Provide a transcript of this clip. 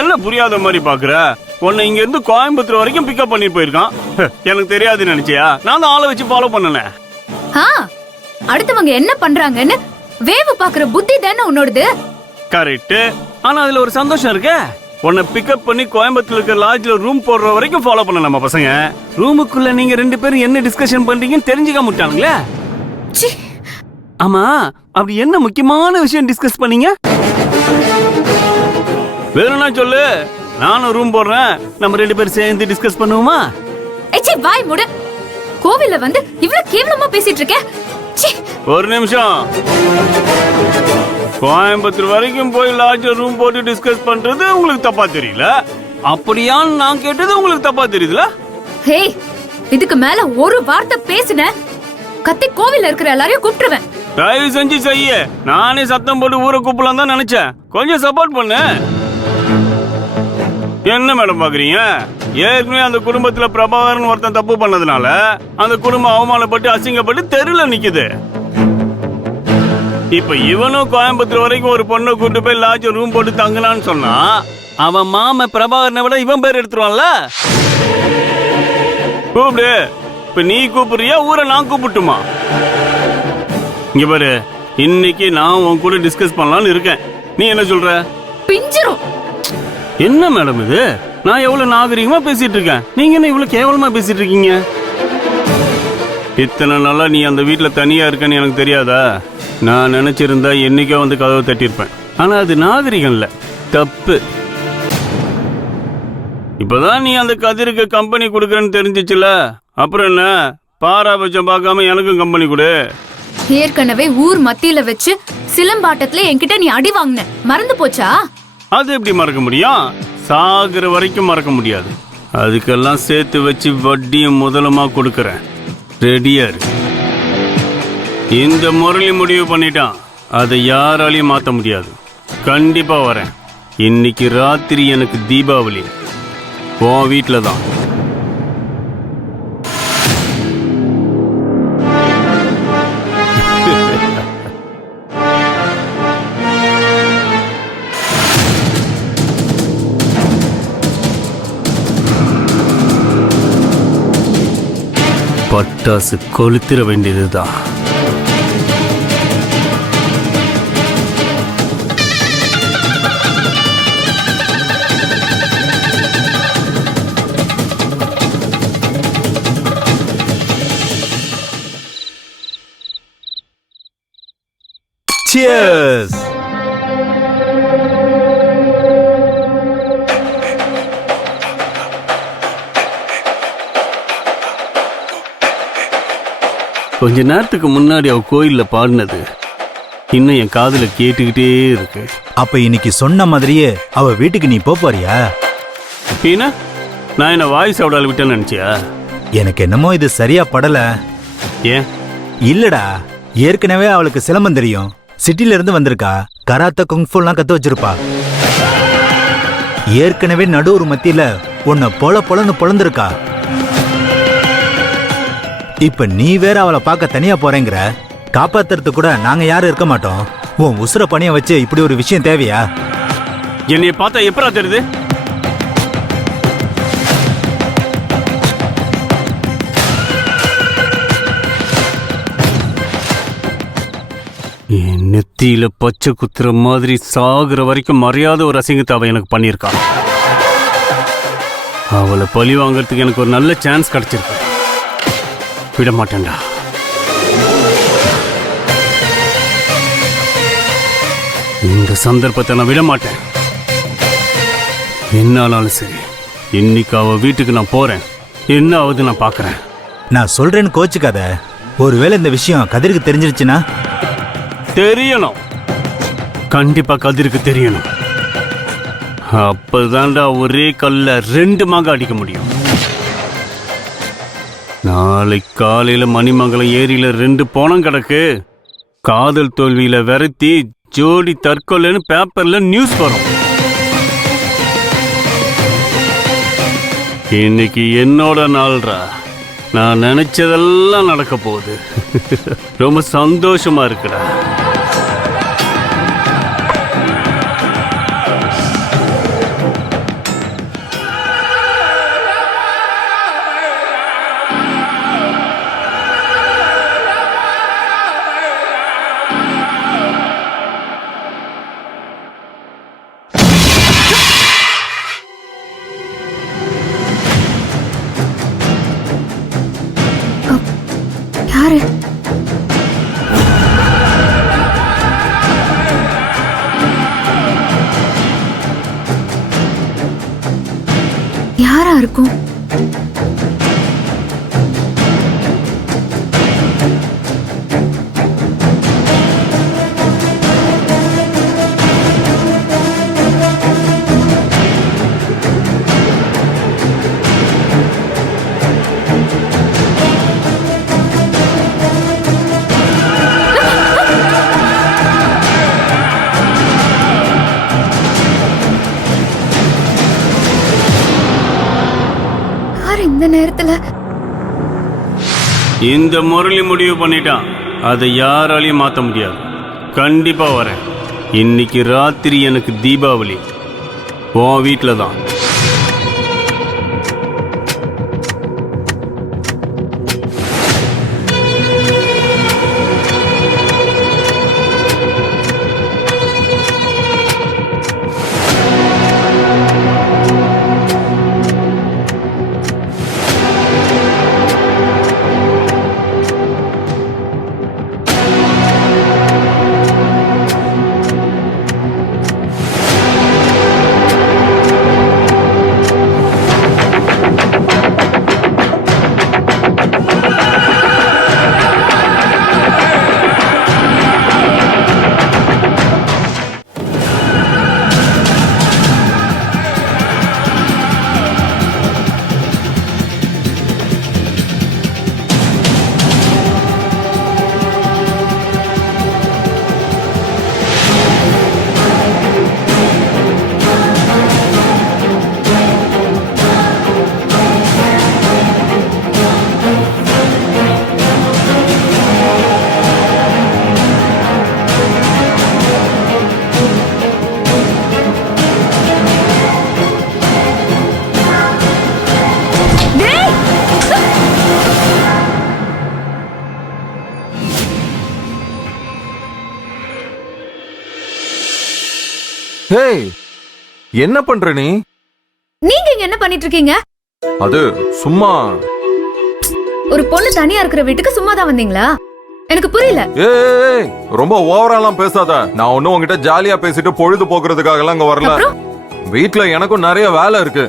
என்ன புரியாத மாதிரி பாக்குற? உன்னை இங்க இருந்து கோயம்புத்தூர் வரைக்கும் பிக்கப் பண்ணி போயிருக்கான். எனக்கு தெரியாதுன்னு நினைச்சியா? நான் தான் ஆளை வச்சு ஃபாலோ பண்ணனே. அடுத்தவங்க என்ன பண்றாங்கன்னு வேவு பாக்குற புத்தி தானே உன்னோடது. கரெக்ட். ஆனா அதுல ஒரு சந்தோஷம் இருக்கு. உன்னை பிக்கப் பண்ணி கோயம்புத்தூர் இருக்கிற லாட்ஜ்ல ரூம் போடுற வரைக்கும் ஃபாலோ பண்ண நம்ம பசங்க. ரூமுக்குள்ள நீங்க 2 பேரும் என்ன டிஸ்கஷன் பண்றீங்கன்னு தெரிஞ்சுக்க முட்டாங்களே. ஆமா, அப்படி என்ன முக்கியமான விஷயம் டிஸ்கஸ் பண்ணீங்க? வேணும்னா சொல்லு, நானும் ரூம் போடுறேன். நம்ம 2 பேரும் சேர்ந்து டிஸ்கஸ் பண்ணுவோமா? ஏச்சி வாய் மூடு. கோவில்ல வந்து இவ்வளவு கேவலமா பேசிட்டு இருக்க. ஒரு நிமிஷம். கோயம்புத்தூர் வரைக்கும் போய் லாட்ஜ்ல ரூம் போட்டு டிஸ்கஸ் பண்றது உங்களுக்கு தப்பா தெரியல? அப்படியான்னு நான் கேட்டது உங்களுக்கு தப்பா தெரியுதுல? ஹே, இதுக்கு மேல ஒரு வார்த்தை பேசுன கத்தி கோவில்ல இருக்கிற எல்லாரையும் கூப்பிட்டுருவேன். தயவு செஞ்சு செய்ய. நானே சத்தம் போட்டு ஊரை கூப்பிடலாம் தான் நினைச்சேன். கொஞ்சம் சப்போர்ட் பண்ணு. என்ன மேடம் பாக்குறீங்க? ஏற்கனவே அந்த குடும்பத்துல பிரபாகரன் ஒருத்தன் தப்பு பண்ணதுனால அந்த குடும்பம் அவமானப்பட்டு அசிங்கப்பட்டு தெருல நிக்குது. இப்ப இவனும் கோயம்புத்தூர் வரைக்கும் ஒரு பொண்ணை கூட்டு போய் லாட்ஜ் ரூம் போட்டு தங்கினான்னு சொன்னா அவன் மாம பிரபாகரனை விட இவன் பேர் எடுத்துருவான்ல. கூப்பிடு. இப்ப நீ கூப்பிடுறியா ஊரை நான் கூப்பிட்டுமா? இங்க பாரு, இன்னைக்கு நான் உன் கூட டிஸ்கஸ் பண்ணலாம்னு இருக்கேன். நீ என்ன சொல்ற? பிஞ்சிரும். என்ன மேடம் இது? நான் எவ்வளவு நாகரிகமா பேசிட்டு இருக்கேன், நீங்க என்ன இவ்வளவு கேவலமா பேசிட்டு இருக்கீங்க? இத்தனை நாளா நீ அந்த வீட்டுல தனியா இருக்கன்னு எனக்கு தெரியாதா? நான் நினைச்சிருந்தா என்னைக்கோ வந்து கதவை தட்டியிருப்பேன். ஆனா அது நாகரிகம் இல்ல, தப்பு. இப்பதான் நீ அந்த கதிருக்கு கம்பெனி கொடுக்கறன்னு தெரிஞ்சிச்சுல, அப்புறம் என்ன பாராபட்சம் பார்க்காம எனக்கும் கம்பெனி கொடு. ஏற்கனவே ஊர் மத்தியில வச்சு சிலம்பாட்டத்துல என்கிட்ட நீ அடி வாங்கின, மறந்து போச்சா? அது எப்படி மறக்க முடியும்? சாகுற வரைக்கும் மறக்க முடியாது. அதுக்கெல்லாம் சேர்த்து வச்சு வட்டியும் முதலமா கொடுக்கறேன். ரெடியா இரு. இந்த முரளி முடிவு பண்ணிட்டான், அதை யாராலையும் மாத்த முடியாது. கண்டிப்பா வரேன். இன்னைக்கு ராத்திரி எனக்கு தீபாவளி. உன் வீட்டுல தான். பட்டாசு கொளுத்திர வேண்டியதுதான். Cheers! கொஞ்ச நேரத்துக்கு முன்னாடி அவ கோயில்ல பாடினது இன்னும் என் காதுல கேட்டுக்கிட்டே இருக்கு. அப்ப இன்னைக்கு சொன்ன மாதிரியே அவ வீட்டுக்கு நீ போறியா? பீனா, நான் என்ன வாய்ஸ் அவடால விட்டேன்னு நினைச்சியா? எனக்கு என்னமோ இது சரியா படல. ஏன்? இல்லடா, ஏற்கனவே அவளுக்கு சிலம்பம் தெரியும். சிட்டில இருந்து வந்திருக்கா. கராத்தே குங்ஃபுலாம் கத்து வச்சிருப்பா. ஏற்கனவே நடுவுர் மத்தியில உன்னை பொலன்னு பொழந்திருக்கா. இப்ப நீ வேற அவளை பார்க்க தனியா போறேங்கிற. காப்பாத்துறது கூட நாங்க யாரும் இருக்க மாட்டோம். உன் உசுர பணிய வச்சு இப்படி ஒரு விஷயம் தேவையா? என்னைய பார்த்தா எப்பரா தெரியுது? என் நெத்தியில பச்சை குத்துற மாதிரி சாகுற வரைக்கும் மரியாத ஒரு அசிங்கத்தை அவ எனக்கு பண்ணியிருக்கா. அவளை பழி வாங்கறதுக்கு எனக்கு ஒரு நல்ல சான்ஸ் கிடைச்சிருக்கு. விட மாட்டேன்டா. இந்த சந்தர்ப்பத்தை நான் விட மாட்டேன். என்ன ஆனாலும் சரி, இன்னைக்கு அவ வீட்டுக்கு நான் போறேன். என்ன ஆகுது நான் பாக்குறேன். நான் சொல்றேன்னு கோச்சுக்காத. ஒருவேளை இந்த விஷயம் கதிருக்கு தெரிஞ்சிருச்சுன்னா? தெரியணும், கண்டிப்பா கதிருக்கு தெரியணும். அப்பதான்டா ஒரே கல்ல 2 மாங்க அடிக்க முடியும். நாளை காலையில மணிமங்கலம் ஏரியில 2 போனம் கிடக்கு. காதல் தோல்வியில விரத்தி ஜோடி தற்கொலைன்னு பேப்பர்ல நியூஸ் வரும். இன்னைக்கு என்னோட நாள்ரா. நான் நினைச்சதெல்லாம் நடக்க போகுது. ரொம்ப சந்தோஷமா இருக்குடா. யாரா இருக்கும்? யார் இந்த நேரத்துல? இந்த முரளி முடிவு பண்ணிட்டான். அதை யாராலையும் மாத்த முடியாது. கண்டிப்பா வரேன். இன்னைக்கு ராத்திரி எனக்கு தீபாவளி. உன் வீட்டில் தான். ஹேய், என்ன பண்ற நீ? நீங்க இங்க என்ன பண்ணிட்டு இருக்கீங்க? அது சும்மா. ஒரு பொண்ணு தனியா இருக்கிற வீட்டுக்கு சும்மா தான் வந்தீங்களா? எனக்கு புரியல. ஏய், ரொம்ப ஓவராலாம் பேசாத. நான் ஒன்னும் உன்கிட்ட ஜாலியா பேசிட்டு பொழுது போக்குறதுக்காக எல்லாம் இங்க வரல. வீட்ல எனக்கும் நிறைய வேலை இருக்கு.